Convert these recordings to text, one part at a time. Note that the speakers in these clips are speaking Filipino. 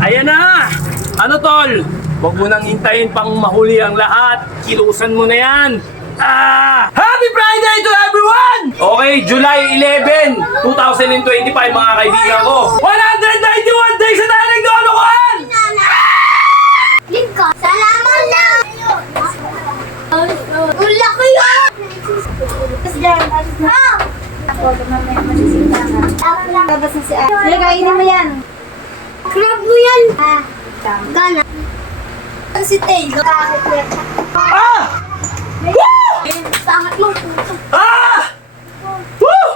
Ayan na! Ano tol? Huwag mo nang hintayin pang mahuli ang lahat. Kilusan mo na yan. Happy Friday to everyone! Okay, July 11, 2025 mga kaibigan ko. 191 days na tayo naglolokohan! Lingko, salamat na! Ang laki yun! Labas na si Ay. Sige, kainin mo yan. Crab mo yan! Gana. Si Taylor. Ah! Sangat mo. Ah! Woo!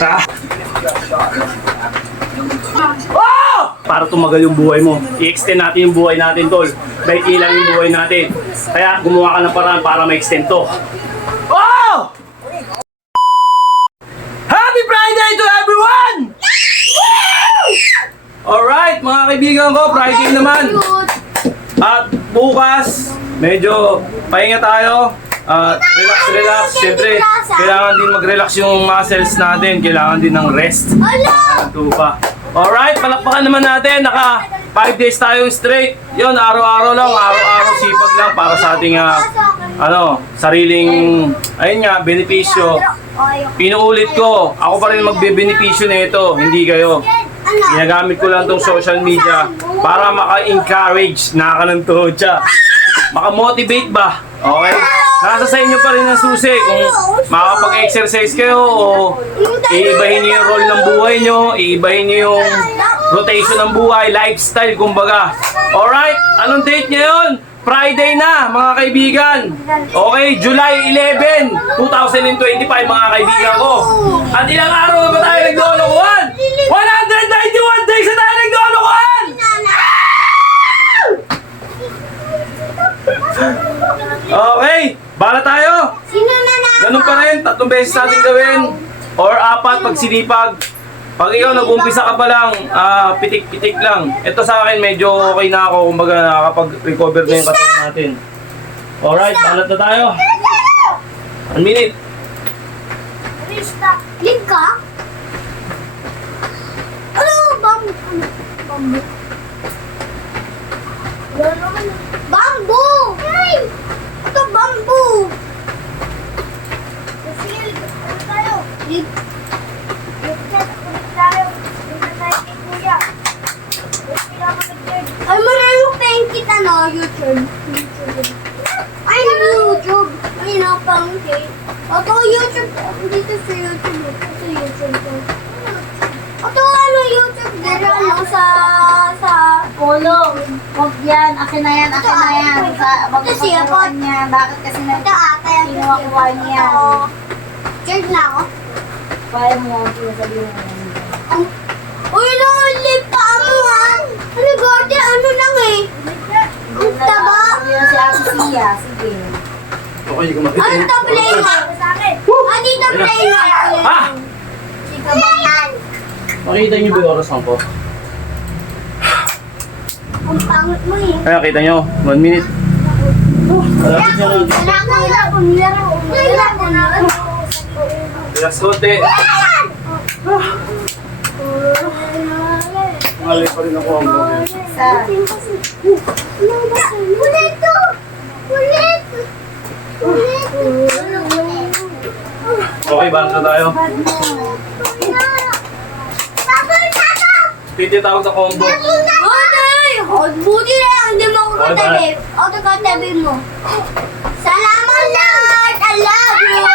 Ah! Oh! Para tumagal yung buhay mo. I-extend natin yung buhay natin, tol. Baiki lang yung buhay natin. Kaya gumawa ka ng paraan para ma-extend to. Oh! Happy Friday to everyone! Alright, mga kaibigan ko, Friday naman. At bukas, medyo pahinga tayo. Relax. Siyempre, kailangan din mag-relax yung muscles natin. Kailangan din ng rest. Ito pa. Alright, palakpakan naman natin. Naka 5 days tayong straight. Yun, araw-araw lang. Araw-araw sipag lang para sa ating sariling, ayun nga, benepisyo. Pinuulit ko, ako pa rin magbe-benepisyo na ito, hindi kayo. Ginagamit ko lang tong social media para maka-encourage, nakakanang siya. Maka-motivate ba? Okay? Nasa sa inyo pa rin ang susi kung makapag-exercise kayo o iibahin nyo yung role ng buhay nyo, iibahin nyo yung rotation ng buhay, lifestyle, kumbaga. Alright? Anong date ngayon? Friday na, mga kaibigan. Okay, July 11, 2025, mga kaibigan ko. At ilang araw na ba tayo naglolokohan? 191 days na tayo naglolokohan! Okay, bala tayo. Sino na na? Ganun pa rin, 3 beses natin gawin. Or 4 pag sinipag. Pag ikaw nag-umpisa ka pa lang, pitik-pitik lang. Ito sa akin, medyo okay na ako. Kumbaga nakakapag-recover na yung katawan natin. Alright, balat na tayo. 1 minute. Lingko? Ano? Bambu. Bambu! Hey! Ito bambu! Ay, marunong thank kita no, YouTube. Ay, YouTube. Ay, napangkit. Ito YouTube. Dito sa YouTube. Ito YouTube ko. Ito ano YouTube dito no sa Polo. Huwag yan. Akin na yan. Wag Ito siya po. niya. Bakit kasi na Ito ata yung kinuha niya? Charge na ako. Kaya mo ang sinasabi mo. Uy, naulip pa mo ha. Ano gorde? Ano lang eh? Ang taba. Yun si Ate Sia. Sige. Okay, hindi ko makita. Ano to play mo? Ah, dito play mo. Ha? Sige ba yan? Makita niyo ba yung oras lang po? Ang pangit mo eh. Kaya kita nyo, 1 minute. Malapit nyo lang. Relax konti. Malay pa rin ako ang buhay. Ulit! Okay, balik na tayo. Tititawag sa combo. Buti na lang, hindi mo ako katabi. Ako katabi mo. Salamat Lord! I love you!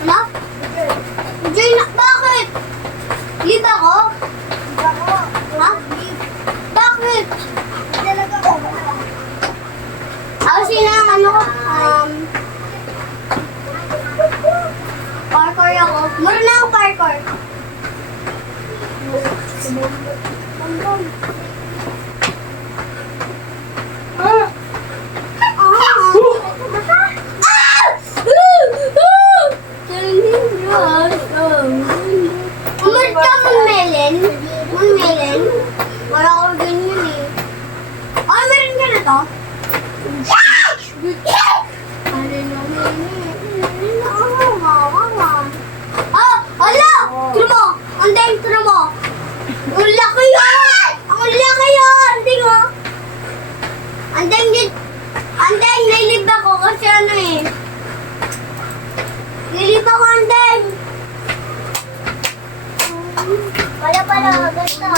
Ano? Jay, bakit? Leave ako? Ha? Bakit? Ako sila ano ko, parkour ako. Mura na ako parkour. Umad ka, Mung Melen. Wala akong to? Ah! Ala! Tira mo! Andeng, tira mo! Ang laki yun! Ang laki yun! Andeng, oh! Andeng, andeng, nailib ako kasi ano eh. Nilib ako, andeng! Wala pala, ganda.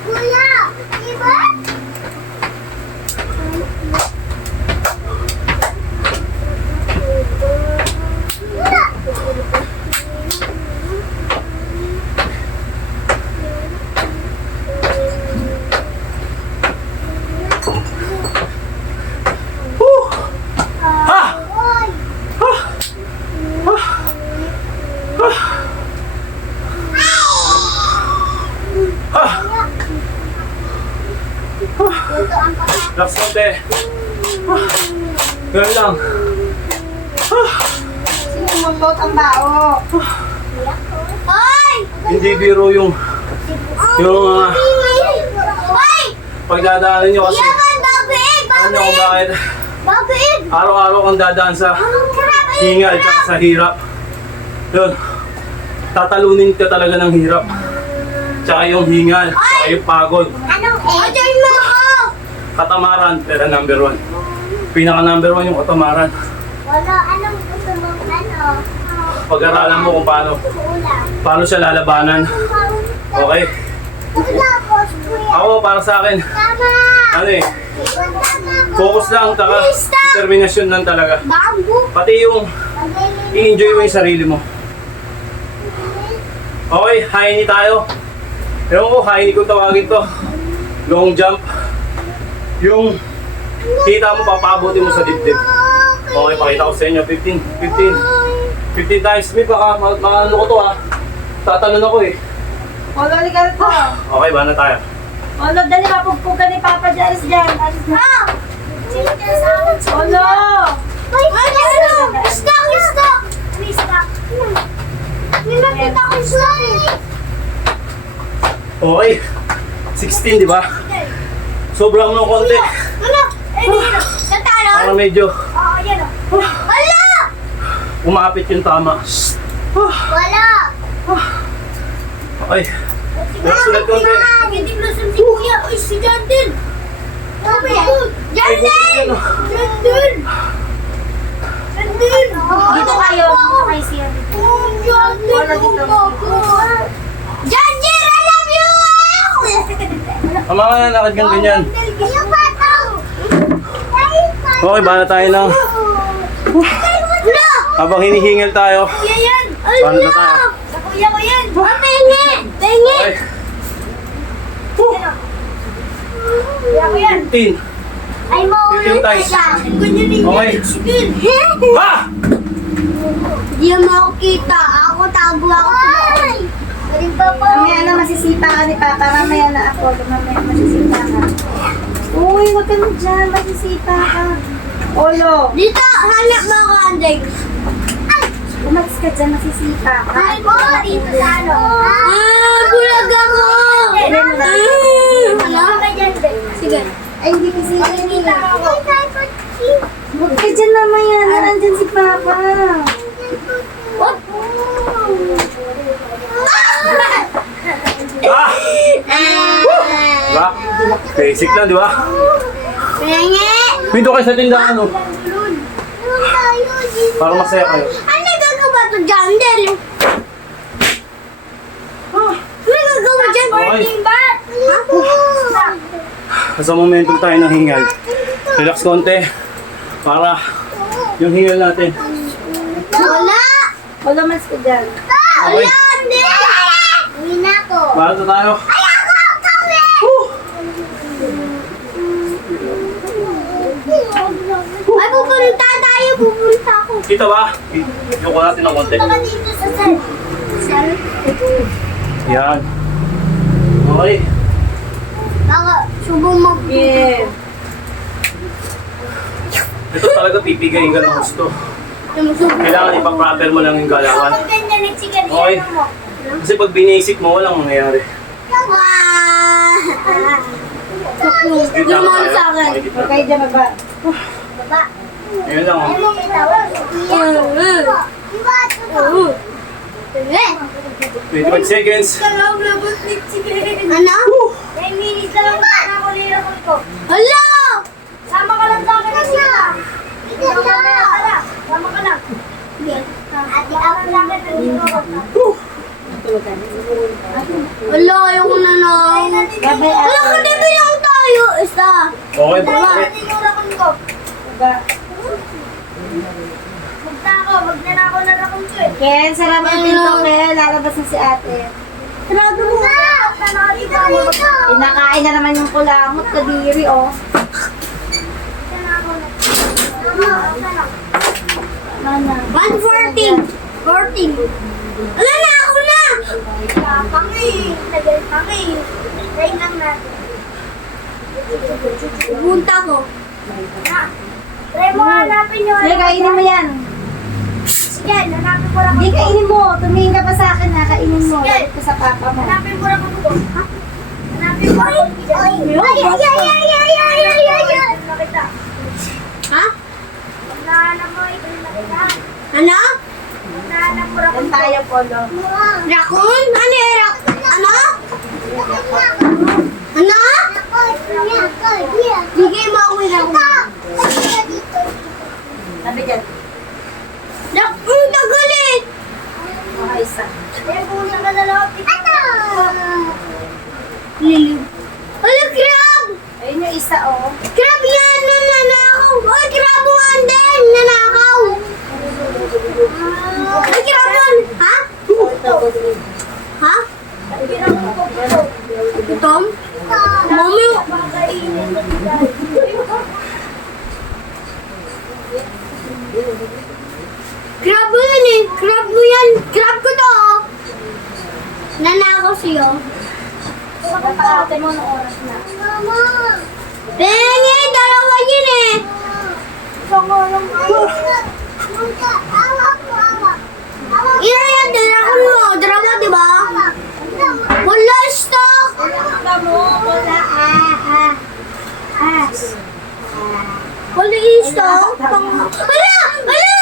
Kuya, iba? Relax konti. Ganun lang. Sino mulot ang bao? Hoy! Hindi biro yung Hoy! pagdadaanan nyo kasi. Yaman, babae! Alam nyo kung bakit Babae! araw-araw kang dadaan sa hingal at sa hirap. Yun. Tatalunin ka talaga ng hirap. Tsaka yung hingal, tsaka yung pagod. Anong order mo ako? Katamaran, pero number 1. Pinaka number 1 yung katamaran. Wala, anong gusto mong ano? Pag-aralan mo kung paano siya lalabanan. Okay? Tapos, kuya. Ako, para sa akin, Tama! ano eh, Tama ko. focus lang, taka, determinasyon lang talaga. Bago. Pati yung i-enjoy mo yung sarili mo. Okay, high knee tayo. Ewan ko, high knee kung tawagin to. Long jump. Yung kita mo, papabuti mo sa dibdib. Okay, pakita ko sa inyo. 15 times. May baka, ano ko to ha. Tatalon ako eh. Olo, ligal ko. Okay, ba na tayo? Olo, dali, mapugpug ka ni Papa dyan. Alis dyan. Alis dyan. Ah! Olo! Ay, ano? Stock! Stock! May stock. May nakita ko stock eh. Okay. 16, di ba? Sobrang ng konti. Ano? Natalo? Para medyo Oo, yan o. Wala! umapit yung tama. Wala! Okay. Relax ulit konti. Hindi blusum si Kuya. Uy, si Jandel! Jandel! Jandel! Jandel! Dito kayo. Dito kayo siya. Oh, Jandel! Oh, God! Jandel, I love you! Tama ka na, lakad kang ganyan. Yung patong! Okay, bala tayo na. No! Habang hinihingal tayo. Kuya yan! Paano na tayo? Sa kuya ko yan! Oh, pengi! Pengi! Okay. Kuya ko yan! 15. Ay, maulit 15 times. siya. Ganyan din Okay. yan. Sige. Ha! Hindi mo ako kita. Ako tago ako. Galing pa pa. Mamaya na masisipa ka ni Papa. Mamaya na ako. Mamaya masisipa ka. Uy, huwag ka na dyan. Masisipa ka. Olo! Dito, hanap mo ako, Andeng. Umalis ka dyan. Masisipa ka. Ay, ko dito sa ano. Bulag ako. Ano? Sige. Ay, hindi kasi yun. ako. Huwag ka dyan mamaya na. Nandyan si Papa. What? Ah! Diba? Basic lang, di ba? Pengi! Pinto kayo sa tindahan, no? Para masaya kayo. Ano gagawa to, Jandel? Ano gagawa dyan? Okay. Bat? Nasa momentum tayo ng hingal. Relax konti. Para yung hingal natin. Wala! Olo, mas ka dyan. Okay. Wala, hindi! Uwi na ako. Para na tayo. Ayoko! Kami! Ay, pupunta tayo. Pupunta ako. Kita ba? Yung ko natin ng konti. Baka dito sa sel. Sel? Yan. Okay. Baka subong mo. Yeah. Ito talaga pipigayin ka ng gusto. Sumusubong. Kailangan ipa-proper mo lang yung galawan. Kapag ganyan, nagsigarilyo Okay. mo. Kasi pag binisik mo, walang mangyayari. Yung mga sa akin. Huwag kayo dyan baba. Baba. Ayun lang, oh. 21 seconds. Ano? 10 minutes na lang na ako nilakot ko. Hala! Sama ka lang sa akin ng sila. Sama ka lang. Ate, ako Sa akin ng sila. Hala, ayoko na na. Babay, Hala, kanibi lang tayo. Isa. Okay, Dalawa bakit? natin yung lakot ko. Wag na ako na lakot ko eh. Ken, sarap ang pinto, Ken. Lalabas na si ate. Sarado mo na. Pinakain na naman yung kulangot, kadiri, oh. Mana? 114. 14. Wala na, ako na. Pangi. Try lang natin. Punta ko. Try mo hanapin yung Sige, kainin mo yan. Sige, hanapin mo lang. Hindi, kainin mo. Tumingin ka pa sa akin na. Kainin mo. Lapit ka sa papa mo. Hanapin mo lang ako. Ha? Hanapin mo ako. Ha? Nahanap mo, ito yung nakita. Ano? Nahanap mo lang tayo, Polo. Raccoon? Ano yung Ano? Ano? Bigay mo ako yung raccoon. Sabi dyan. Raccoon, tagal eh. Mga isa. Eh, pumunta ka na lang. Lilib. Hala, crab! Ayun yung isa, oh. Crab yan! Nanakaw! Oy, crab mo nga din! Nanakaw! Ay, crab mo! Ha? Ha? Tom? Mami! Crab mo yan eh! Crab mo yan! Crab ko to! Oh. Nanakaw sa'yo. Napakate mo ng oras na. Pengi! Dalawa yun eh! Ina yan! Dalakan mo! Dalawa, di ba? Wala stock! Wala yung stock? Wala! Wala!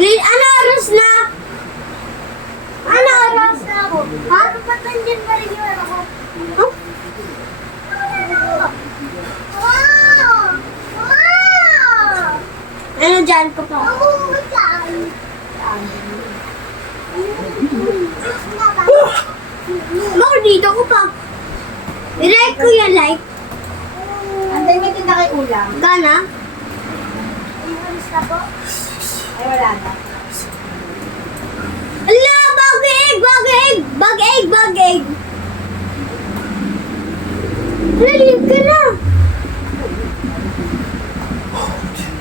Ano oras na? Ano oras na ako? Ha? Ano pa tandyan pa rin yung ano ko? Huh? Ano dyan ko pa? Mau dito ko pa. I-like ko yan, like. Anday may tinda kay ulam. Gana? Iwalis na po? Ay, wala na. Ala! Bag egg! Bag egg! Bag egg! Bag egg! Lalim ka na!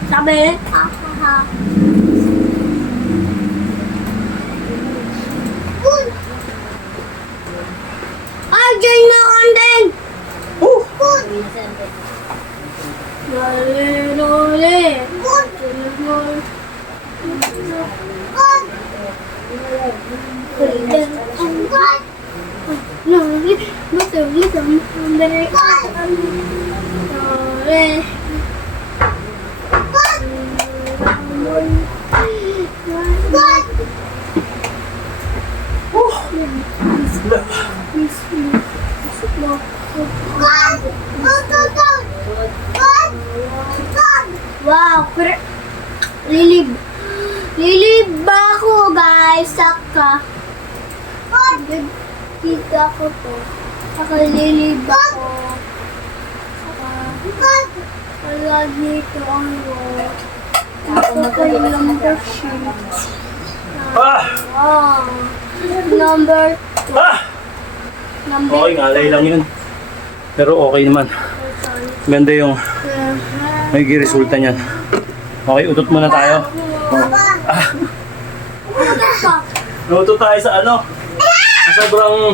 Sabi? Ha? Ay, dyan na kandeng! Lali, lali! Wow, lilib. Lilib ba ako, guys? Saka. Kita ko to. Saka lilib ako. Saka. Wala dito ang road. Ito ko yung number sheet. Ah! Wow. Number. Ah! Number. Okay, ngalay lang yun. Pero okay naman. Ganda yung magiging resulta niyan. Okay, utot muna tayo. Ah! Utot tayo sa ano? Sa sobrang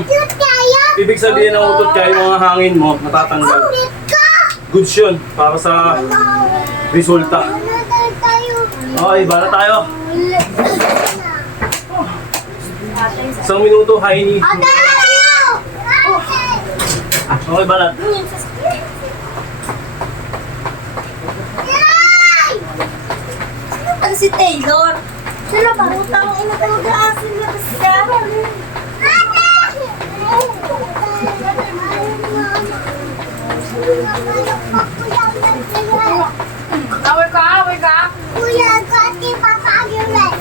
ibig sabihin ng utot kaya yung mga hangin mo natatanggal. Goods yun para sa resulta. Okay, bala tayo. Isang minuto, high knee. Ate! Okay, balat. Ano si Taylor? Sino ba? Utang ina talaga asin na siya. Away ka? Kuya, kati papagulay.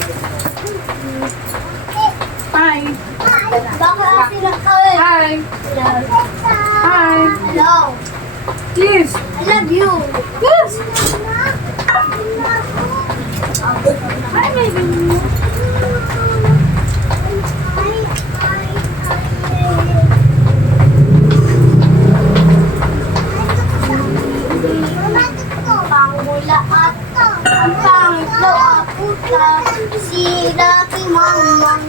Hi. Baka pinakawin. Hi. Hi. Hello. Kiss. I love you. Kiss. Hi, baby. Pangula at ang pangitlo at puta. Sila si mamang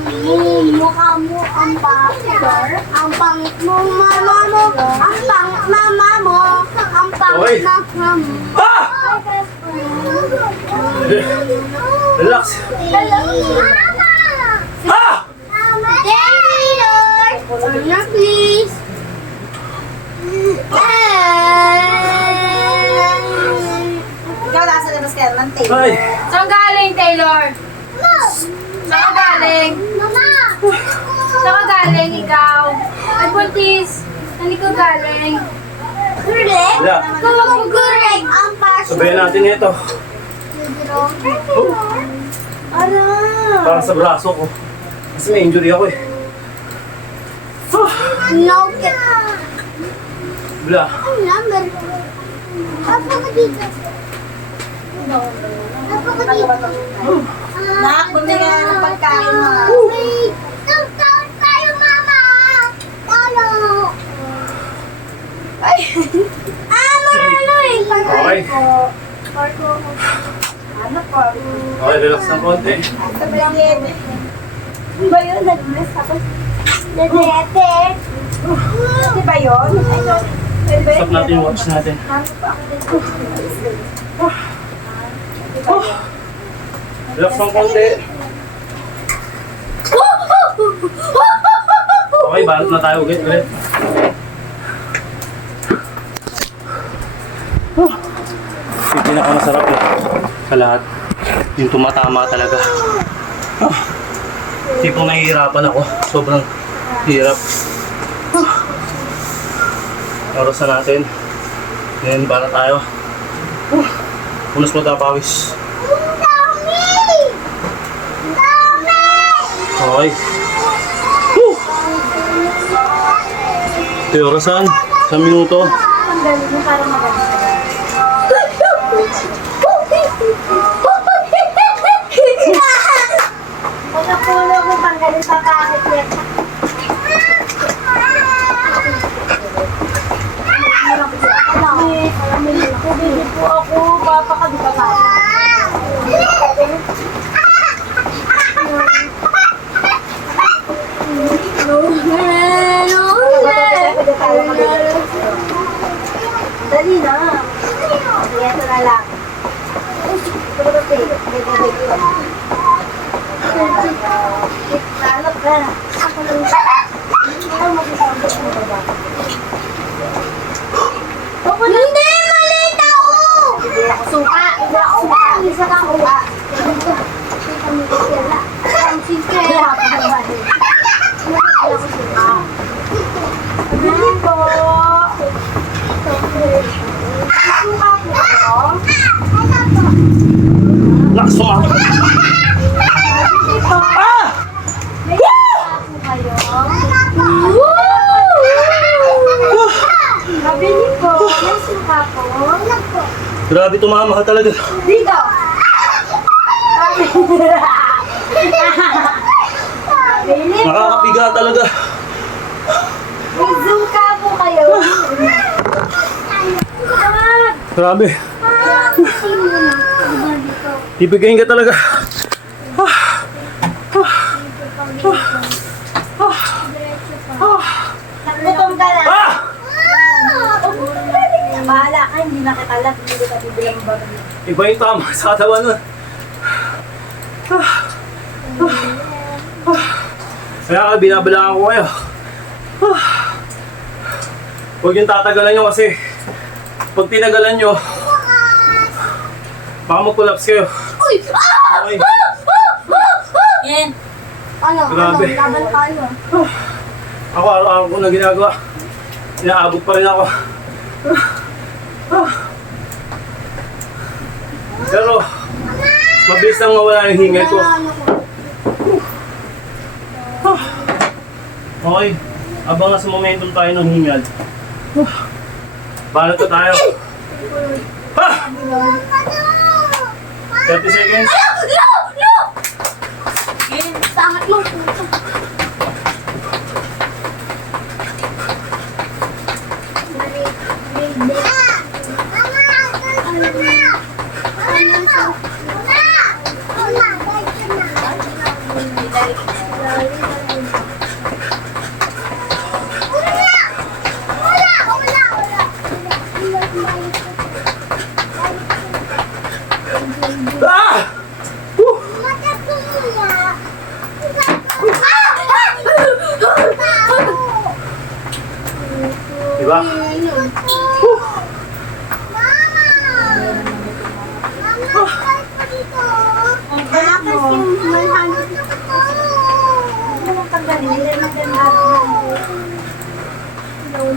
mukha mo ang bakar. Ang pangit mo mama mo. Ang pangit mama mo. Ang pangit na mama mo. Ah! Relax. Hello. Mama! Ah! Taylor! Ano please? Ikaw nasa labas ka naman, Taylor. Ay! Saan galing, Taylor? Saan ka galing? Mama! Saan ka galing, ikaw? Ay, buntis. Saan ikaw galing? Correct? Wala. Correct ang paso. Sabayan natin ito. Ara. Para sa braso ko. Kasi may injury ako eh. No, Wala. ang number. Apa ka dito? Apa ka dito? Nak, bumili ka na ng pagkain mo. Wait! Tawag tayo, mama! Talo! Ay. Ano eh? Okay. Ano po? Okay, relax ng konti. Ito ba lang yun? Ano ba yun? Nag-miss ako. Nadete! Di ba yun? Ay, yun. Stop natin yung watch natin. Ano pa ako dito? Relax ng konti. Okay, balat na tayo ulit. Yung pinakamasarap na sa lahat, yung tumatama talaga. Tipong nahihirapan ako. Sobrang hirap. Orasan natin. Ngayon, bala tayo. Unos mo tayo pawis. Dami! Dami! Okay. Ito yung orasan. 1 minuto. Ang galing mo para maganda. Pagkapulo mo pang galing sa kahit yan. Kubili po ako, papakabita pa. Dali na. Ayan, ito na lang. Lalap ka. Ako lang. Ano masasabi mo ba? Hindi! Malit ako! Hindi ako suka. Hindi ako suka. Isa kang uwa. Ang sikre. Hindi ako suka. Hindi po. Suka po ako. Lakas mo! Hindi po. Ah! May suka po kayo. Mabili po. May suka po. Grabe, tumama ka talaga. Dito. Mabili po. Nakakapiga talaga. May suka po kayo. Grabe. Ibigayin ka talaga. Gutom ka na. Ah! Bahala ka, hindi na kita lang. Hindi ka bibilang bago. Iba yung tama sa katawan nun. Kaya binabalaan ko kayo. Huwag yung tatagalan nyo kasi pag tinagalan nyo, baka mag-collapse kayo. Uy! Okay. Yan. Ano? Grabe. Laban tayo. Ako araw-araw ko na ginagawa. Inaabot pa rin ako. Pero, mabilis lang mawala yung hingal ko. Okay, abang nga sa momentum tayo ng hingal. Balot ko tayo. Ha! 30 seconds. No! No! Sangat mo. Ah! Woo! Diba? Woo!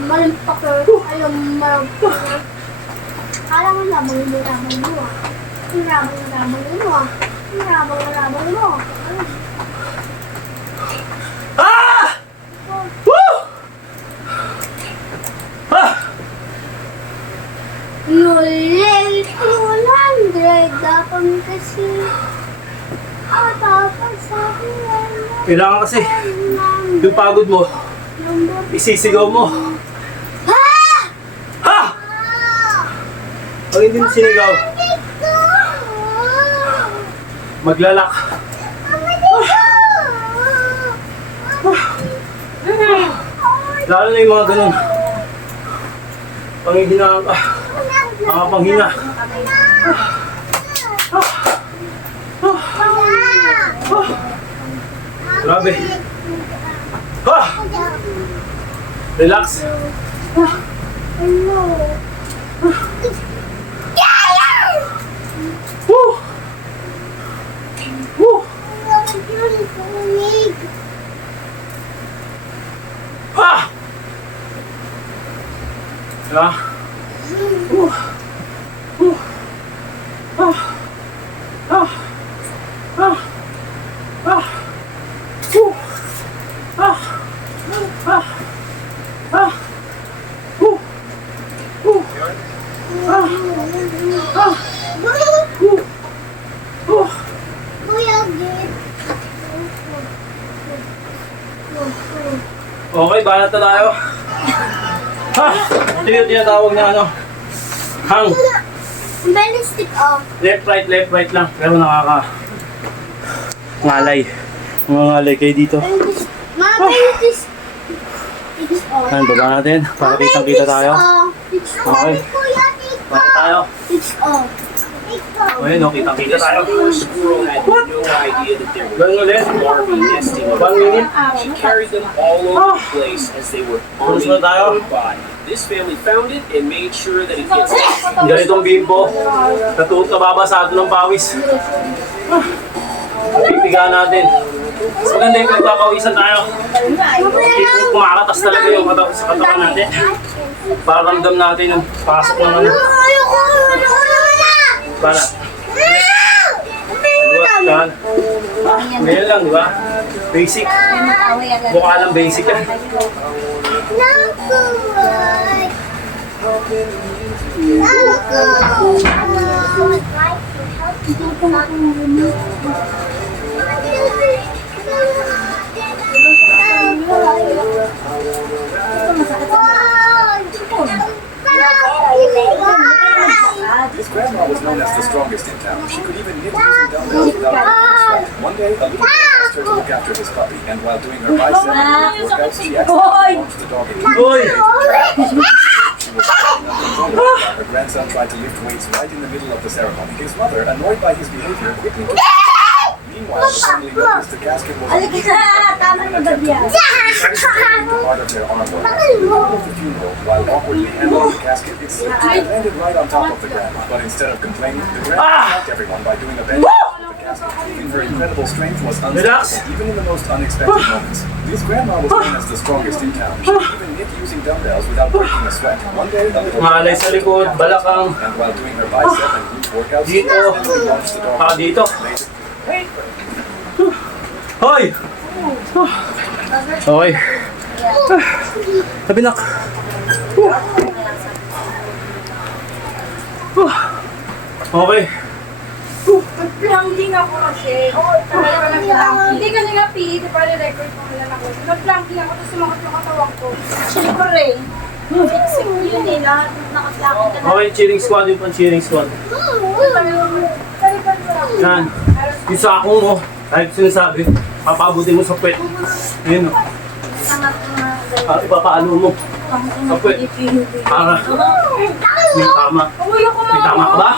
Malampak alam malampak. Alam mo lamang mo lamang mo. Lamang mo. Lamang mo. Ah! Woo! Ah! Nulil 200 dapat kasi. Tapos sabi Kailangan kasi yung pagod mo, isisigaw mo. Ha! Pag hindi mo sinigaw, maglalak. Lalo na yung mga ganun. Panghihina, mga panghina. Grabe. Ha! Relax. Woo! Woo! Ha! Diba? Woo! Woo! Ah! Ah! Ah! Ah! Woo! Ah! Ah! Ah! Woo! Woo! Ah! Ah! Woo! Woo! Okay, balat na tayo. Ha! Ito yung tinatawag na ano? Hang. Stick off. Left, right lang. Pero nakaka... ngalay. Mga ngalay kayo dito. Mama, this off. Ayan, baba natin. Para kitang-kita tayo. It's off. Okay. Kuya, it's Baba tayo. It's off. It's off. Ayun, no, kitang-kita tayo. Squirrel had no idea that there were Ganun ulit. larvae nesting on 1 minute. She carried them all over the place as they were Pulos na tayo. by. This family found it and made sure that it gets Ganitong bimbo. Nababasado ng pawis. Pipigaan natin. Mas maganda yung pagpapawisan tayo. Kumakatas talaga yung sa katawan natin. Para ramdam natin yung pasok ng ano. Ayoko na! Para. Diba? Ngayon lang, di ba? Basic. Mukha lang basic yan. His grandma was known as the strongest in town. She could even knit using dumbbells without a sweat. One day, a little boy asked her to look after his puppy, and while doing her bicep workouts, she accidentally launched the dog into the Uy! She was while her grandson tried to lift weights right in the middle of the ceremony. His mother, annoyed by his behavior, quickly took Meanwhile, the family noticed the casket was Alika sa tama na ba yan? part of their armor. At the funeral, while awkwardly handling the casket, it slipped and landed right on top of the grandma. But instead of complaining, the grandma shocked everyone by doing a bend with the casket. Proving her incredible strength was Relax. unstoppable, even in the most unexpected moments. This grandma was known as the strongest in town. She could even knit using dumbbells without breaking a sweat. One day, a little Malay sa likod, balakang. and while doing her bicep and glute workouts, Dito. she accidentally launched the dog. Dito. Hoy! Okay. Tabi nak. Okay. Nag-planking ako kasi. Talaga nag-planking. Hindi kasi nga PE, di pa record ko lang ako. Nag-planking ako, tapos sumakot yung katawan ko. Actually ko rin. Fixing yun eh, lahat nakaplaki ka na. Okay, cheering squad yung pang cheering squad. Yan. Yung sakong mo, kahit sinasabi, papabutin mo sa puwet. Yun o. At ipapaalo mo sa puwet. Para may tama. Uy, ako May tama ka ba?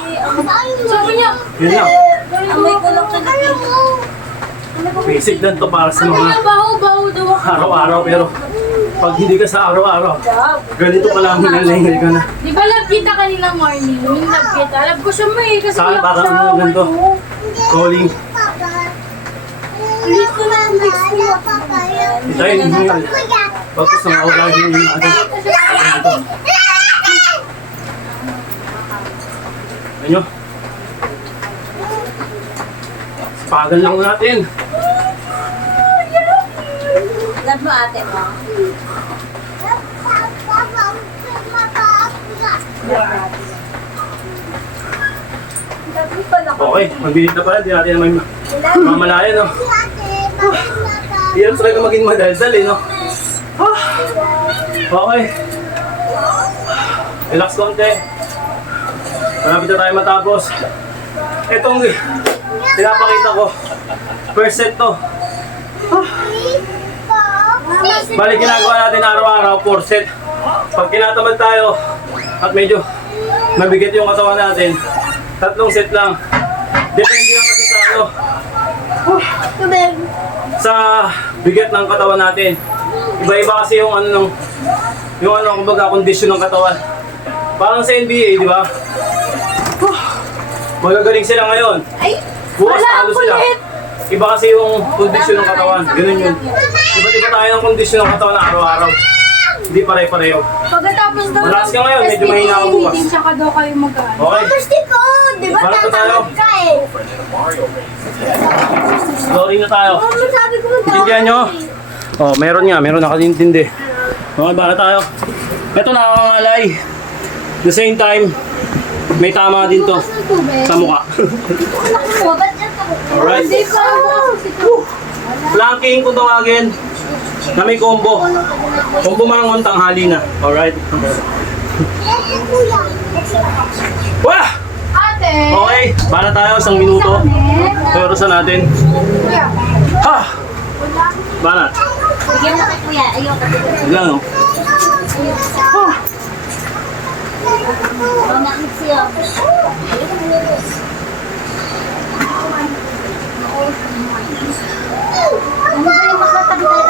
Sabi niya, Yun lang. Amoy ko lang ka na Basic lang to para sa sabi niya, mga baho-baho daw ako. araw-araw. Pero pag hindi ka sa araw-araw, ganito pa lang hingalingil ka na. Di ba love kita kanina morning? Yung love kita. Love ko siya may kasi Saan iyak parang siya. ano ganito? Calling. Ulit ko na ang next ko. Tayo hingal. Pagkas ng aulahin yung natin. Ganito. Ano? Pagal lang natin. Love mo ate mo. Okay, magbilit na pala. Hindi natin naman mamalayan, no? Hirap talaga maging madaldal, eh, no? Okay. Relax konti. Malapit na tayo matapos. Itong pinapakita ko. First set to. Balik ginagawa natin araw-araw, 4 set. Pag kinatamad tayo at medyo mabigat yung katawan natin, 3 set lang. Depende lang kasi sa ano, sa bigat ng katawan natin. Iba-iba kasi yung ano kumbaga kondisyon ng katawan. Parang sa NBA, di ba? Magagaling sila ngayon. Bukas talo sila. Iba kasi yung kondisyon ng katawan. Ganun yun. Iba't iba tayo ng kondisyon ng katawan na araw-araw. Hindi pare-pareho. Pagkatapos daw Malakas ka ngayon, medyo mahina ka bukas. meeting, tsaka daw kayo mag-ano. Okay? Gusto ko, di ba Balik na tayo. tatamad ka eh? Sorry na tayo. Oo, sabi ko daw. Intindihan nyo? Oh, meron nakatintindi. Okay, para tayo. Ito nakakangalay. The same time, may tama din to sa mukha. Alright. Hindi pa ako. Planking kung tawagin na may combo. Kung bumangon, tanghali na. Alright. Wah! Ate! Okay, para tayo 1 minuto. Pero sa natin. Kuya. Ha! Banat. Bigyan mo kay kuya. Ayoko. Lang, no? Oh, nakit siya. Ano ba yung makatabi tayo?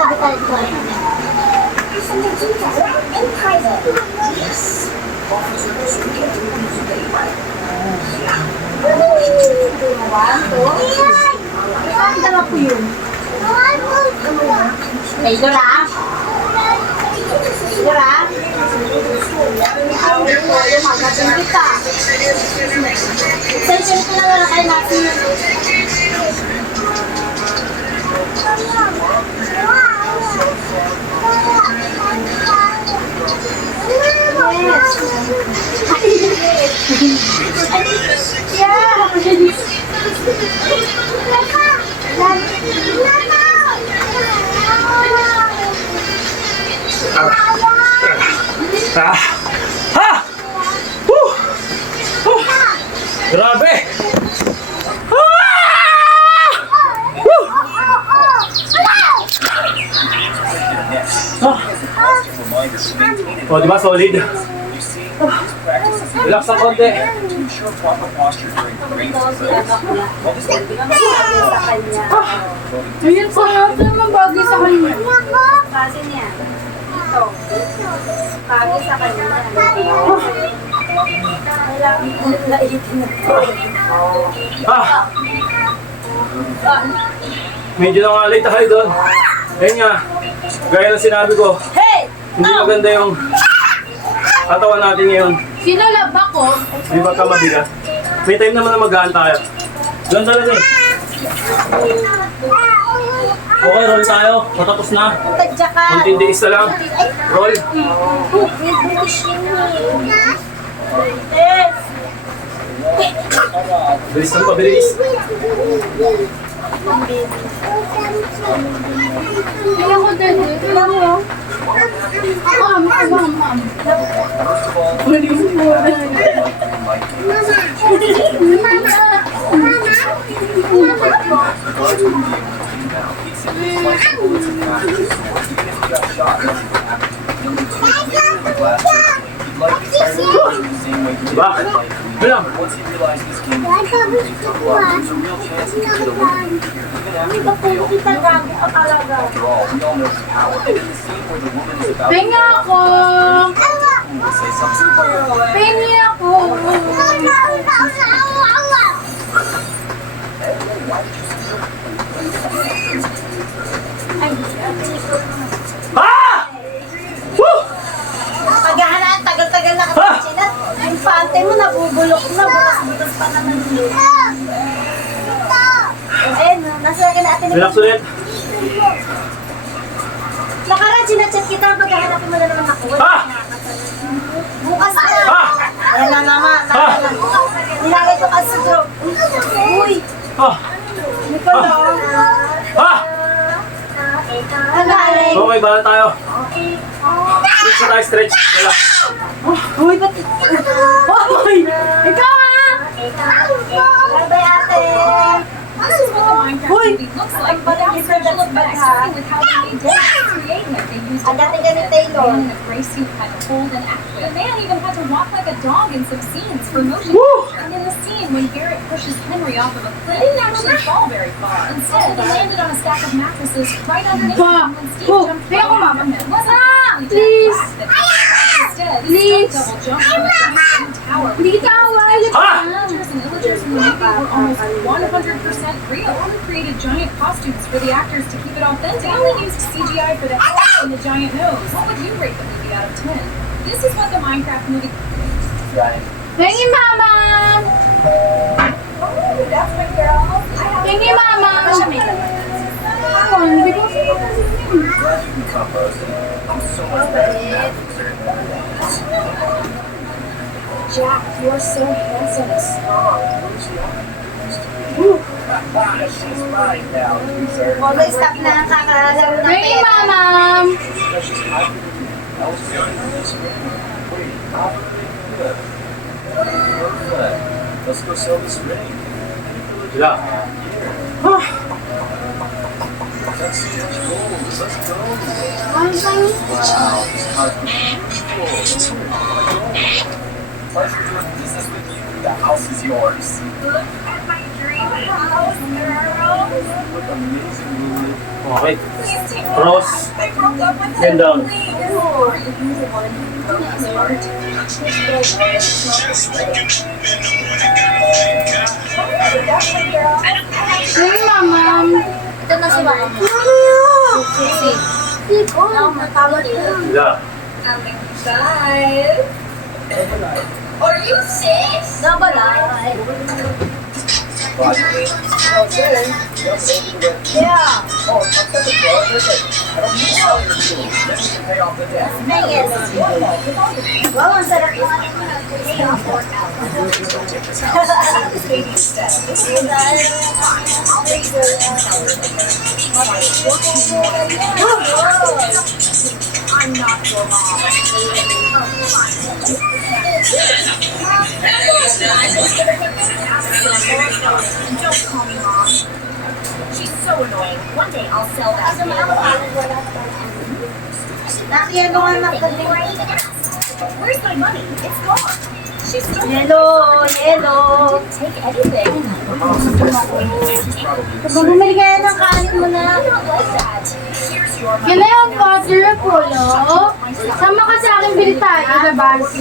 Saan dala po yun? Ay, Dora? Dora? Magating kita. Sensyon ko na wala kayo natin. Ah! Ha! Woo! Grabe! Oh, di ba solid? Relax ang konti. To ensure proper posture during daw siya bakla. Di ba magpapagay sa kanya? Ayun sa natin naman bagay sa kanya. Kasi niya. Ito. Bagay sa kanya. Kailangan laitin na. Medyo nangalay tayo doon. Ayun nga, gaya ng sinabi ko, Hey! hindi maganda yung katawan natin ngayon. Sinalab ako. Hindi ba ka mabigat? May time naman na magaan tayo. Doon talaga eh. Okay, roll tayo. Matapos na. Tadya ka. Kunting tiis na lang. Roll. Yes! Bilis ng pabilis. Kaya ko din. Tignan mo. Ma'am. Diba? Bilang. Once he realized this game was a real chance he could get a win. Even after the fail, after all, we all know his power. And in the scene where the woman is about to Penga ako. say something, Pengi ako. Ah! Woo! Paghahanaan, tagal-tagal na kasi sila. Yung pante mo nabubulok na. Bukas-bukas pa naman yun. Ayun, nasa akin natin. Relax ulit. Nakaraan, sinachat kita. Paghahanapin mo na naman ako. Ah! Bukas na. Ah! Ayan na naman. Nilagay ko kasi sa drop. Uy! Ah! Ah! Ang galing. Okay, bala tayo. Stretch na tayo, stretch. Relax. Uy, ba't? Uy! Ikaw ah! Bye-bye, ate. This is what the Minecraft Uy! movie looks like without special effects, starting with how they made Dave creating it. They used a Ang dating ganit Taylor. man in a gray suit had to hold and act. The man even had to walk like a dog in some scenes for motion Woo! capture. And in the scene when Garrett pushes Henry off of a cliff, he didn't actually fall very far. Instead, he landed on a stack of mattresses right underneath him when Steve jumped Kaya ko, down Mama. from him. It wasn't actually Please. just the fact that instead, he Please. double jumped from a giant tower. Hindi kita awal. Ah! Villagers and illagers from the movie were almost 100% real. They created giant costumes for the actors to keep it authentic. They only used CGI for the head and the giant nose. What would you rate the movie out of 10? This is what the Minecraft movie... Pengi mama. Pengi mama. Ako, hindi ko Jack, you are so handsome and strong. she's mine now, loser. Always stop na ang kakalaro ng Pengi pera. mama. Let's go sell this ring. Sila. Let's go. Ang pangit. Wow, this car's beautiful. Plus, we're doing business with you. The house is yours. Look at my dream house, girls. Look amazing, Lulu. Okay. Please take me Cross. back. I broke up with And him. down. Please. Are you the one who broke his heart? Pengi mama. Ito na si Mama. Ikaw, natawag ko. Sila. I'm excited. Are you sick? Nabalay. Yeah. Oh, I'm such a pro. Listen, I don't need to sell your tools. Just to pay off the debt. Yes. Wow, ang sarap yung ano mo. I'm not your mom. Don't call me mom. She's so annoying. One day I'll sell that to Nakiyano nga ng galing. Where's my money? It's gone. She's struck Yellow, yellow. take anything. Kung bumili ka ng kanin mo na. Not like that. Here's your Yan na yung water polo. Sama ka sa akin, bili tayo, labas.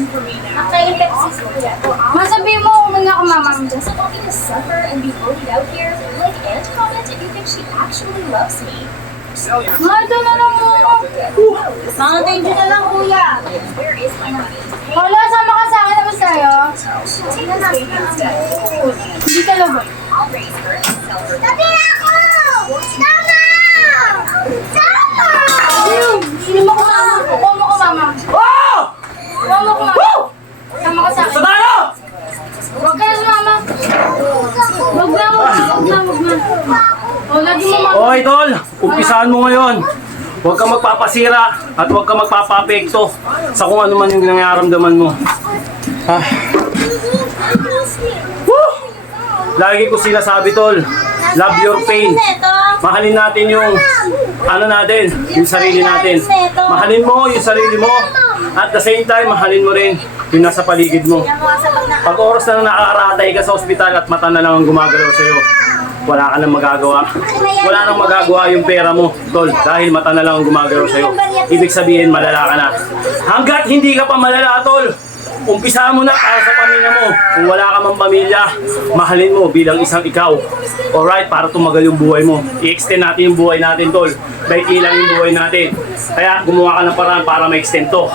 Kaya Pepsi kuya. Masabi mo, umuna ka mama. doesn't want me to suffer and be bullied out here. Like, and comment if you think she actually loves me. Sell your Mga ito na lang muna. Mga thank you na lang kuya. Where is my money? Wala, sama ka sa akin, labas tayo. Take this baby instead. Hindi ka labas. I'll raise her and sell her. Tabi ako! Tama! Tama! Sino mo ko mama? Kuha mo ko mama. Oh! Kuha mo ko mama. Sama ka sa Sa akin. tayo! Huwag ka na sumama. Huwag na, huwag na, huwag na. O, lagi mo mama. Okay, tol. Umpisahan mo ngayon. Huwag kang magpapasira at huwag kang magpapapekto sa kung ano man yung nangyayamdaman mo. Ah. Woo! Lagi ko sinasabi, tol. Love your pain. Mahalin natin yung ano natin, yung sarili natin. Mahalin mo yung sarili mo. At the same time, mahalin mo rin yung nasa paligid mo. Pag oras na nakakaratay ka sa ospital at mata na lang ang gumagalaw sa'yo, wala ka nang magagawa. Wala nang magagawa yung pera mo, tol, dahil mata na lang ang gumagalaw sa'yo. Ibig sabihin, malala ka na. Hanggat hindi ka pa malala, tol, umpisa mo na para sa pamilya mo. Kung wala ka mang pamilya, mahalin mo bilang isang ikaw. Alright, para tumagal yung buhay mo. I-extend natin yung buhay natin, tol. Baiti lang yung buhay natin. Kaya gumawa ka ng paraan para ma-extend to.